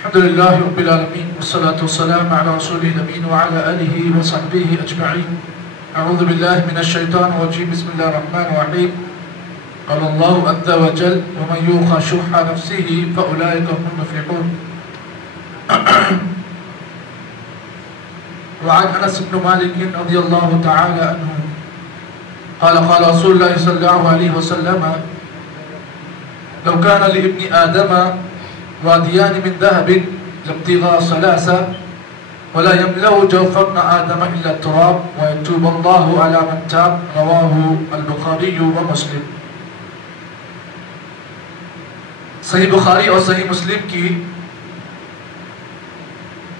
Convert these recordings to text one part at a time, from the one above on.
الحمدللہ رب العالمین والصلاة والسلام علی رسول نبین وعلی آلہ وصحبہ اجمعین. اعوذ باللہ من الشیطان الرجیم. بسم اللہ الرحمن الرحیم. قال اللہ عز وجل ومن یوق شح نفسه فاولئک هم المفلحون. وعن انس بن مالک رضی اللہ تعالی عنہ قال قال رسول اللہ صلی اللہ علیہ وسلم لو كان لابن آدم واديان من ذهب لابتغاء ثلاثة ولا يملأ جوف ابن آدم إلا التراب ويتوب الله على من تاب. رواه البخاري ومسلم. صحیح بخاری اور صحیح مسلم کی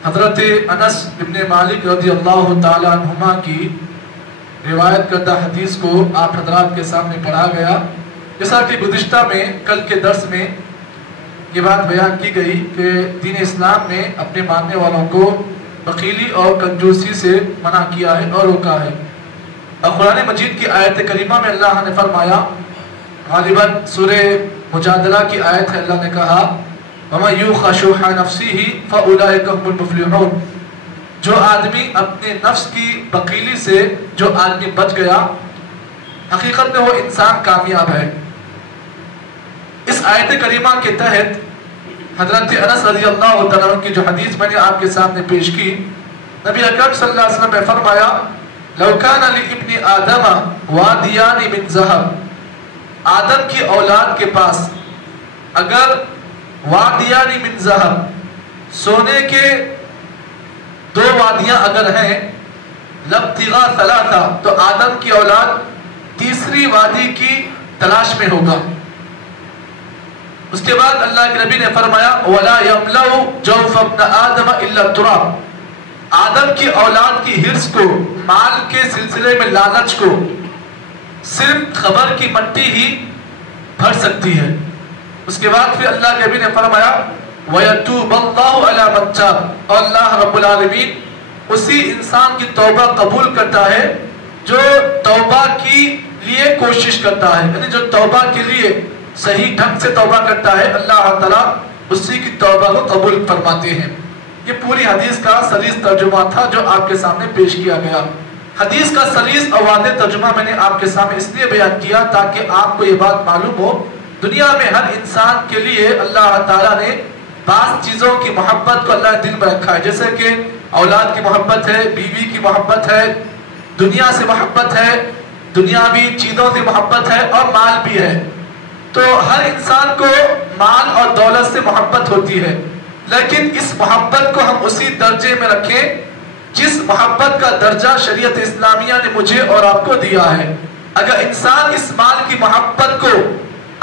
حضرت انس بن مالک رضی اللہ تعالی عنہما کی روایت کردہ حدیث کو آپ حضرات کے سامنے پڑھا گیا. جیسا کہ گزشتہ میں کل کے درس میں یہ بات بیان کی گئی کہ دین اسلام نے اپنے ماننے والوں کو بخیلی اور کنجوسی سے منع کیا ہے اور روکا ہے. اور قرآن مجید کی آیت کریمہ میں اللہ نے فرمایا, غالباً سورہ مجادلہ کی آیت ہے, اللہ نے کہا وَمَن یُوقَ شُحَّ نَفْسِهِ فَأُولَئِکَ هُمُ الْمُفْلِحُونَ. جو آدمی اپنے نفس کی بخیلی سے جو آدمی بچ گیا, حقیقت میں وہ انسان کامیاب ہے. اس آیت کریمہ کے تحت حضرت انس رضی اللہ عنہ کی جو حدیث میں نے آپ کے سامنے پیش کی, نبی اکرم صلی اللہ علیہ وسلم نے فرمایا لو کان لابن آدم وادیان من ذهب. آدم کی اولاد کے پاس اگر وادیان من ذهب, سونے کے دو وادیاں اگر ہیں, لابتغاء ثلاثہ, تو آدم کی اولاد تیسری وادی کی تلاش میں ہوگا. اس کے بعد اللہ کے نبی نے فرمایا وَلَا يَمْلَوْ جَوْفَ ابْنَ آدَمَ إِلَّا التُّرَابِ. آدم کی اولاد کی حرص کو, مال کے سلسلے میں لالچ کو صرف خبر کی مٹی ہی بھر سکتی ہے. اس کے بعد پھر اللہ کے نبی نے فرمایا وَيَتُوبَ اللَّهُ عَلَى مَن تَابَ. اور اللہ رب العالمین اسی انسان کی توبہ قبول کرتا ہے جو توبہ کی لیے کوشش کرتا ہے, یعنی جو توبہ کے لیے صحیح ڈھنگ سے توبہ کرتا ہے, اللہ تعالیٰ اسی کی توبہ کو قبول فرماتے ہیں. یہ پوری حدیث کا سلیس ترجمہ تھا جو آپ کے سامنے پیش کیا گیا. حدیث کا سلیس اور واضح ترجمہ میں نے آپ کے سامنے اس لیے بیان کیا تاکہ آپ کو یہ بات معلوم ہو, دنیا میں ہر انسان کے لیے اللہ تعالیٰ نے بعض چیزوں کی محبت کو اللہ نے دل میں رکھا ہے, جیسے کہ اولاد کی محبت ہے, بیوی کی محبت ہے, دنیا سے محبت ہے, دنیاوی چیزوں سے محبت ہے, اور مال بھی ہے. تو ہر انسان کو مال اور دولت سے محبت ہوتی ہے, لیکن اس محبت کو ہم اسی درجے میں رکھیں جس محبت کا درجہ شریعت اسلامیہ نے مجھے اور آپ کو دیا ہے. اگر انسان اس مال کی محبت کو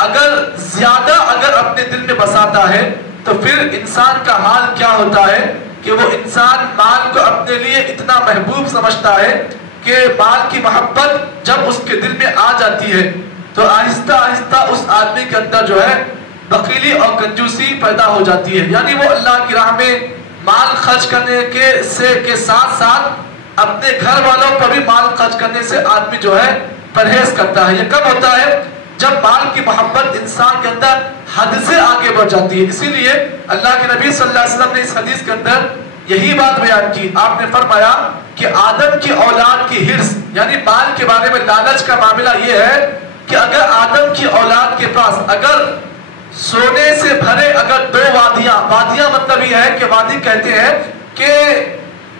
اگر زیادہ اپنے دل میں بساتا ہے تو پھر انسان کا حال کیا ہوتا ہے کہ وہ انسان مال کو اپنے لیے اتنا محبوب سمجھتا ہے کہ مال کی محبت جب اس کے دل میں آ جاتی ہے تو آہستہ آہستہ اس آدمی کے اندر جو ہے بخیلی اور کنجوسی پیدا ہو جاتی ہے. یعنی وہ اللہ کی راہ میں مال خرچ کرنے کے ساتھ ساتھ اپنے گھر والوں پر بھی مال خرچ کرنے سے آدمی جو ہے پرہیز کرتا ہے. یہ کب ہوتا ہے؟ جب مال کی محبت انسان کے اندر حد سے آگے بڑھ جاتی ہے. اسی لیے اللہ کے نبی صلی اللہ علیہ وسلم نے اس حدیث کے اندر یہی بات بیان کی. آپ نے فرمایا کہ آدم کی اولاد کی حرص, یعنی مال کے بارے میں لالچ کا معاملہ یہ ہے کہ اگر آدم کی اولاد کے پاس اگر سونے سے بھرے اگر دو وادیاں مطلب یہ ہے کہ وادی کہتے ہیں کہ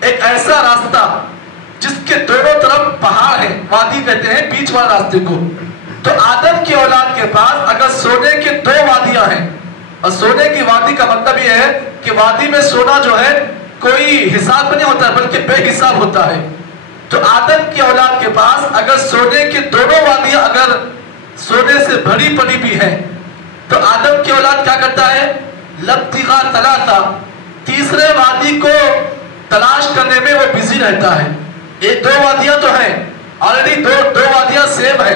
ایک ایسا راستہ جس کے دونوں طرف پہاڑ ہیں, وادی کہتے ہیں بیچ والے راستے کو. تو آدم کی اولاد کے پاس اگر سونے کے دو وادیاں ہیں, اور سونے کی وادی کا مطلب یہ ہے کہ وادی میں سونا جو ہے کوئی حساب نہیں ہوتا ہے بلکہ بے حساب ہوتا ہے. تو آدم کی اولاد کے پاس اگر سونے کی دونوں وادیاں اگر سونے سے بھری پڑی بھی ہیں تو آدم کی اولاد کیا کرتا ہے؟ لابتغاء ثلاثہ, تیسرے وادی کو تلاش کرنے میں وہ بزی رہتا ہے. ایک دو وادیاں تو ہیں, آلریڈی دو وادیاں سیب ہیں,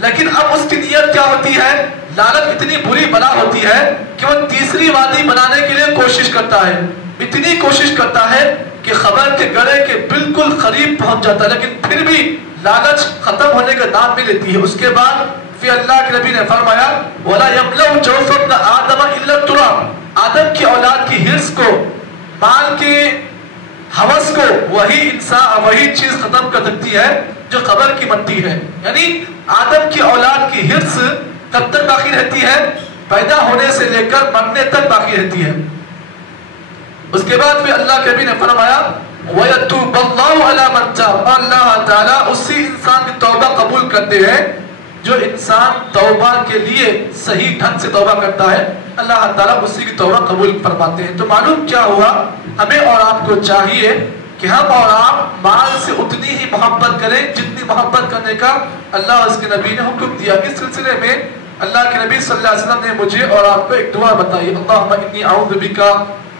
لیکن اب اس کی نیت کیا ہوتی ہے؟ لالچ اتنی بری بلا ہوتی ہے کہ وہ تیسری وادی بنانے کے لیے کوشش کرتا ہے, اتنی کوشش کرتا ہے کہ خبر کے گڑے کے بالکل قریب پہنچ جاتا ہے, لیکن پھر بھی لالچ ختم ہونے کا نام نہیں لیتی ہے. اس کے بعد پھر اللہ کے نبی نے فرمایا وَلَا يَمْلَوْ جَوْفَ ابْنَ آدَمَ إِلَّا التُّرَابِ. آدم کی اولاد کی حرص کو وہی انسان وہی چیز ختم کر سکتی ہے جو قبر کی مٹی ہے. یعنی آدم کی اولاد کی حرص کب تک باقی رہتی ہے؟ پیدا ہونے سے لے کر مرنے تک باقی رہتی ہے. اس کے بعد پھر اللہ کے نبی نے فرمایا وَيَتُوبَ اللَّهُ عَلَى مَن تَابَ، اللہ تعالیٰ اسی انسان کی توبہ قبول کرتے ہیں جو انسان توبہ کے لیے صحیح ڈھنگ سے توبہ کرتا ہے. اللہ تعالیٰ اسی کی توبہ قبول فرماتے ہیں. تو معلوم کیا ہوا؟ ہمیں اور آپ کو چاہیے کہ ہم اور آپ مال سے اتنی ہی محبت کریں جتنی محبت کرنے کا اللہ اور اس کے نبی نے حکم دیا. اس سلسلے میں اللہ کے نبی صلی اللہ علیہ وسلم نے مجھے اور آپ کو ایک دعا بتائی، اللہم انی اعوذ بکا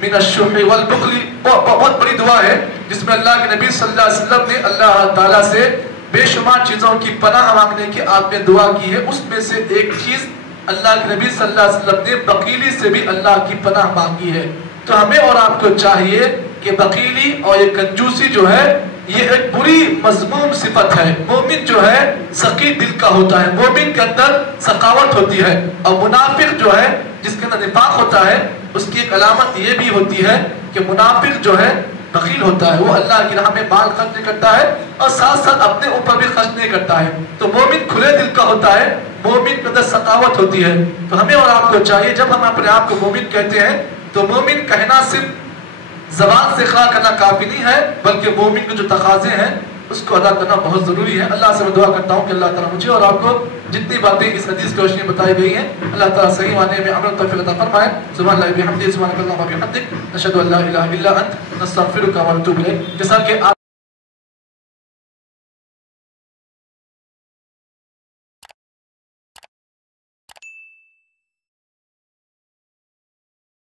من الشح والبخل. بہت بڑی دعا ہے جس میں اللہ کے نبی صلی اللہ علیہ وسلم نے اللہ تعالیٰ سے بے شمار چیزوں کی پناہ مانگنے کی آپ نے دعا کی ہے. اس میں سے ایک چیز اللہ کے نبی صلی اللہ علیہ وسلم نے بخیلی سے بھی اللہ کی پناہ مانگی ہے. تو ہمیں اور آپ کو چاہیے کہ بخیلی اور یہ کنجوسی جو ہے یہ ایک بری مذموم صفت ہے. مومن جو ہے سخی دل کا ہوتا ہے، مومن کے اندر سخاوت ہوتی ہے. اور منافق جو ہے جس کے اندر نفاق ہوتا ہے اس کی ایک علامت یہ بھی ہوتی ہے کہ منافق جو ہے بخیل ہوتا ہے، وہ اللہ کی راہ میں مال خرچ نہیں کرتا ہے اور ساتھ ساتھ اپنے اوپر بھی خرچ نہیں کرتا ہے. تو مومن کھلے دل کا ہوتا ہے، مومن کے اندر سخاوت ہوتی ہے. تو ہمیں اور آپ کو چاہیے جب ہم اپنے آپ کو مومن کہتے ہیں تو مومن کہنا صرف زبان سے اقرار کرنا کافی نہیں ہے بلکہ مومن کے جو تقاضے ہیں اس کو ادا کرنا بہت ضروری ہے. اللہ سے میں دعا کرتا ہوں کہ اللہ تعالیٰ مجھے اور آپ کو جتنی باتیں اس حدیث کی روشنی میں بتائی گئی ہیں اللہ تعالیٰ صحیح معنی میں عمل توفیق عطا فرمائے. سبحان اللہ بحمدہ، سبحانک اللہم وبحمدک، نشہد ان لا الہ الا انت، نستغفرک ونتوب الیک. جیسا کہ آپ